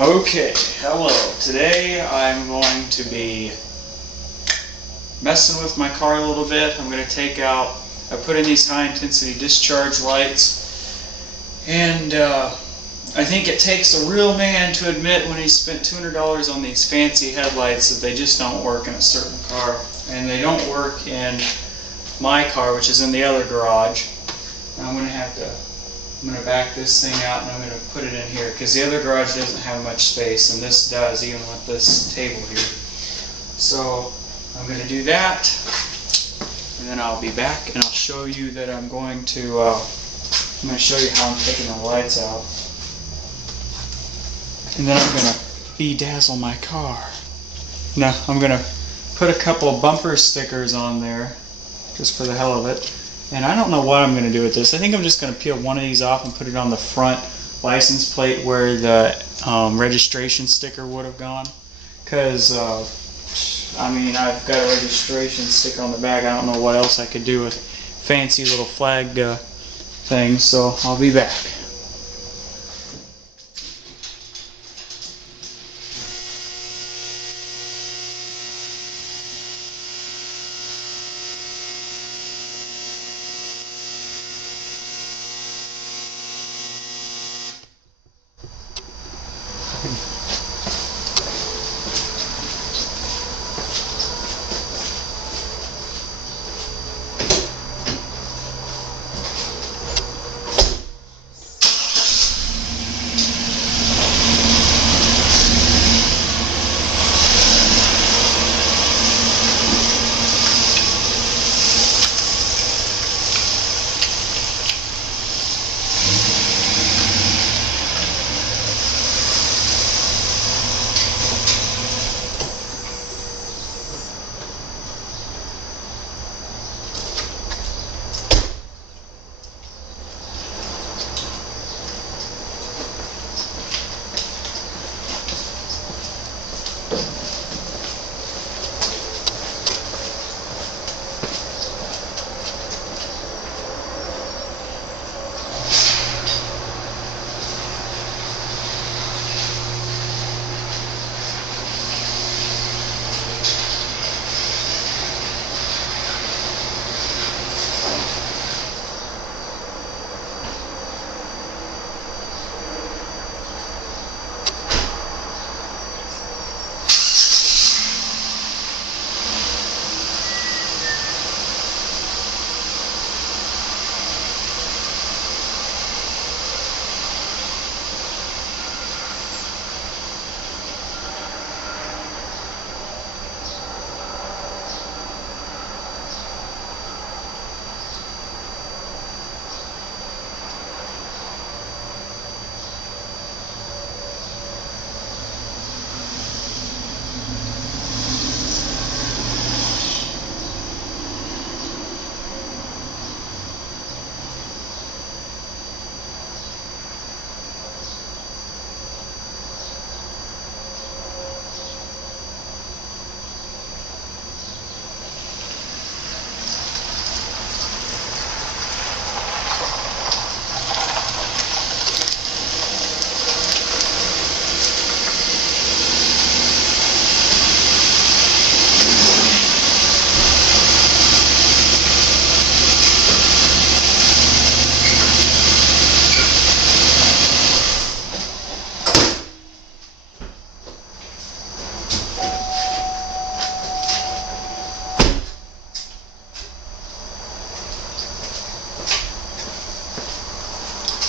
Okay, hello. Today I'm going to be messing with my car a little bit. I'm going to take out, I put in these high intensity discharge lights, and I think it takes a real man to admit when he spent $200 on these fancy headlights that they just don't work in a certain car. And they don't work in my car, which is in the other garage. I'm going to back this thing out and I'm going to put it in here because the other garage doesn't have much space and this does, even with this table here. So I'm going to do that and then I'll be back and I'll show you that I'm going to show you how I'm taking the lights out. And then I'm going to bedazzle my car. Now I'm going to put a couple of bumper stickers on there just for the hell of it. And I don't know what I'm going to do with this. I think I'm just going to peel one of these off and put it on the front license plate where the registration sticker would have gone. Because, I mean, I've got a registration sticker on the back. I don't know what else I could do with fancy little flag things. So I'll be back.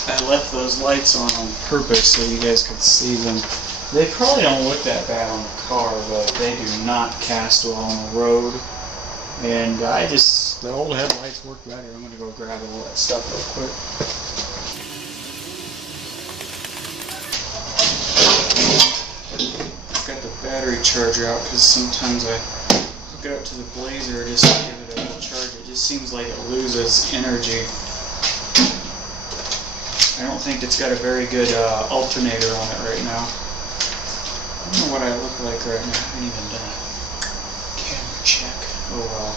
I left those lights on purpose so you guys could see them. They probably don't look that bad on the car, but they do not cast well on the road. And the old headlights work better. I'm going to go grab all that stuff real quick. I've got the battery charger out because sometimes I hook it up to the Blazer just to give it a little charge. It just seems like it loses energy. I don't think it's got a very good alternator on it right now. I don't know what I look like right now. I haven't even done a camera check. Oh well.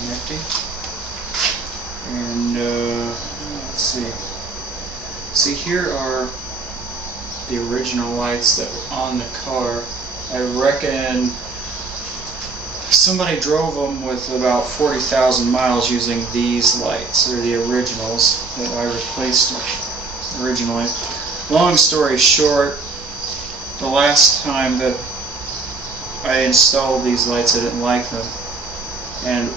Connect See, here are the original lights that were on the car. I reckon somebody drove them with about 40,000 miles using these lights. They're the originals that I replaced originally. Long story short, the last time that I installed these lights, I didn't like them. And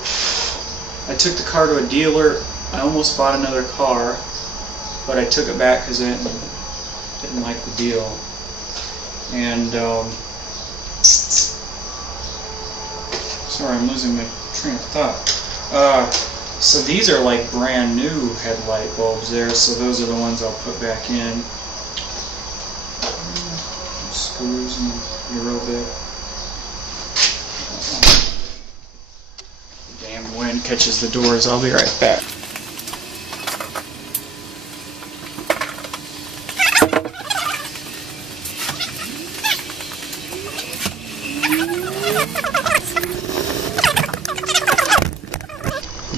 I took the car to a dealer. I almost bought another car, but I took it back because I didn't like the deal. And sorry, I'm losing my train of thought. So these are like brand new headlight bulbs there, so those are the ones I'll put back in. Screws in a little bit. The damn wind catches the doors. I'll be right back.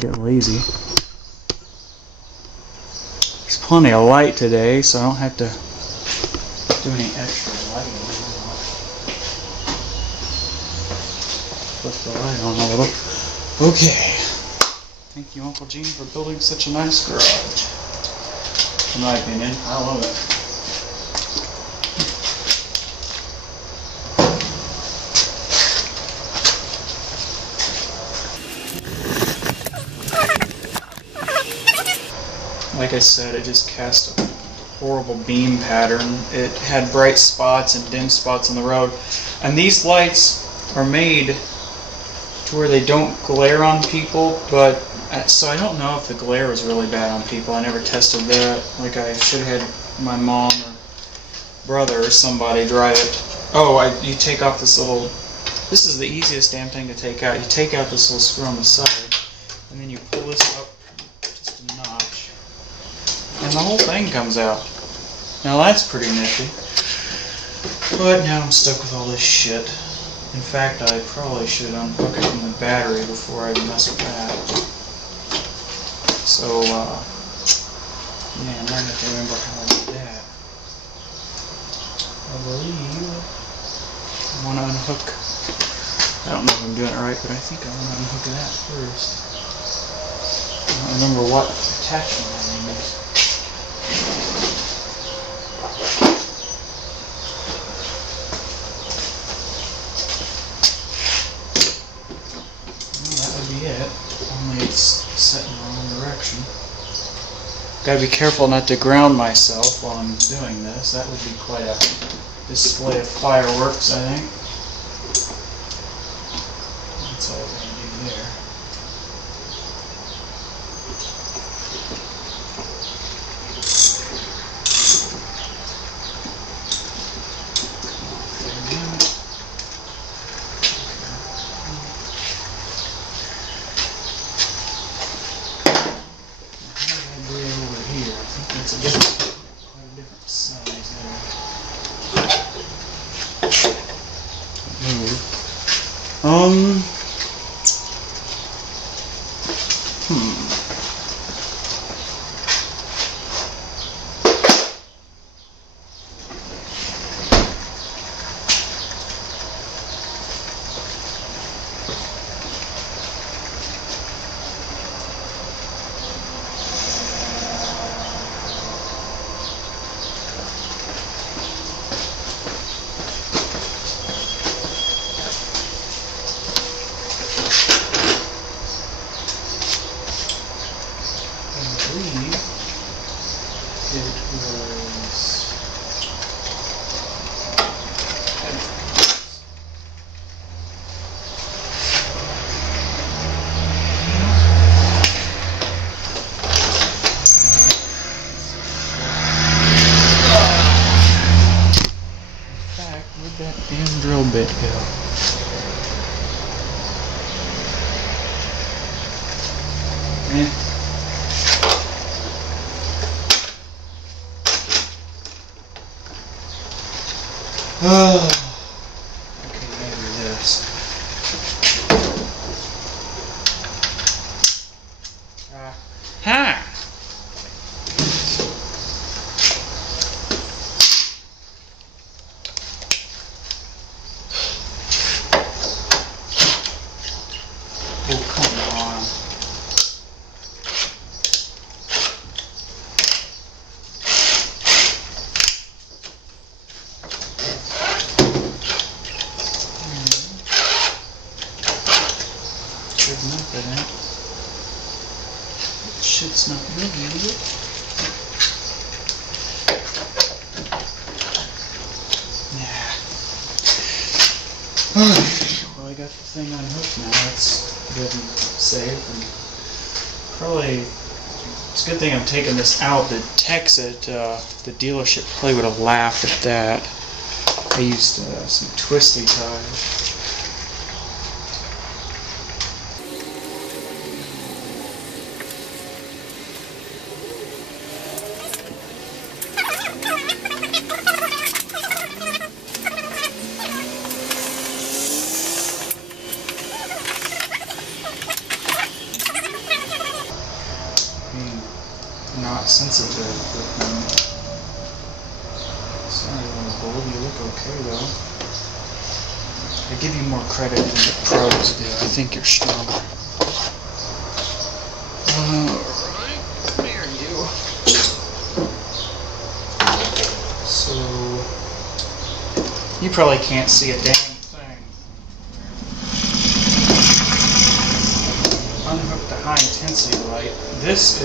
Get lazy. There's plenty of light today, so I don't have to do any extra lighting. Put the light on a little. Okay. Thank you, Uncle Gene, for building such a nice garage. In my opinion, I love it. Like I said, it just cast a horrible beam pattern. It had bright spots and dim spots on the road. And these lights are made to where they don't glare on people, but so I don't know if the glare was really bad on people. I never tested that. Like, I should have had my mom or brother or somebody drive it. Oh, you take off this little, this is the easiest damn thing to take out. You take out this little screw on the side, and then you pull this up just a notch, and the whole thing comes out. Now that's pretty nifty. But now I'm stuck with all this shit. In fact, I probably should unhook it from the battery before I mess with that. So, man, I have to remember how I did that. I believe I want to unhook. I don't know if I'm doing it right, but I think I want to unhook that first. I don't remember what attachment I need. Only it's set in the wrong direction. Gotta be careful not to ground myself while I'm doing this. That would be quite a display of fireworks, I think. That's all we're going to do there. It's a different, quite a different size there. Move. Where'd that damn drill bit go? Okay, maybe this. Ha! confident. Shit's not moving, is it? Nah. Well, I got the thing unhooked now. That's good and safe. And probably, it's a good thing I'm taking this out. The techs at the dealership probably would have laughed at that. I used some twisty ties. Not sensitive with them. Sorry, little bulb, you look okay though. I give you more credit than the pros do. I think you're stronger. Alright, come here, you. So, you probably can't see a damn thing. Unhook the high intensity light. This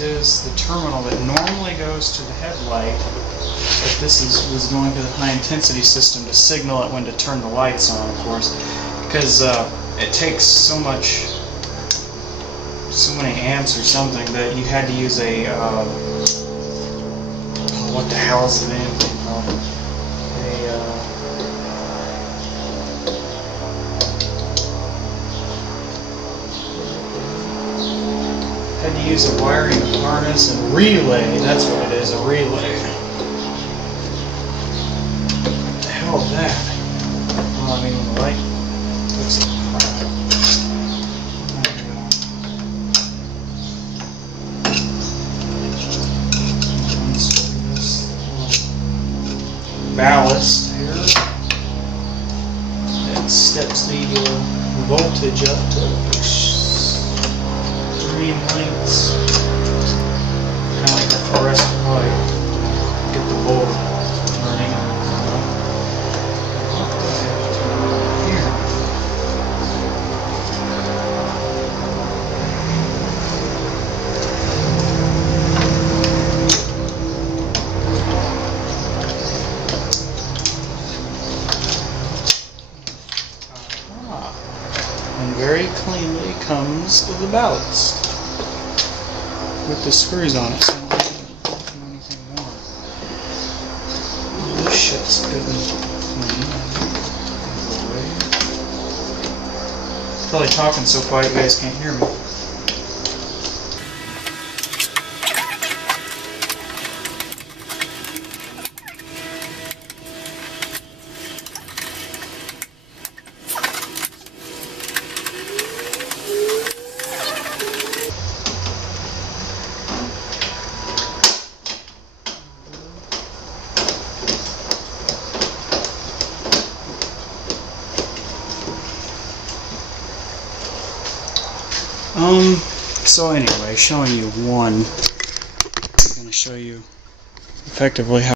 is the terminal that normally goes to the headlight, but this was going to the high intensity system to signal it when to turn the lights on, of course, because it takes so many amps or something that you had to use a what the hell is the name called? Had to use a wiring harness and relay. That's what it is, a relay. What the hell is that? Well, I mean, when the light looks like crap. Unscrew this little ballast here. That steps the voltage up to green lights, kind of like a fluorescent light. Get the bulb burning. What the heck is going on here? And very cleanly comes the ballast with the screws on it, so I don't have to do anything more. This shit's good and clean. Probably talking so quiet you guys can't hear me. So anyway, showing you one, I'm going to show you effectively how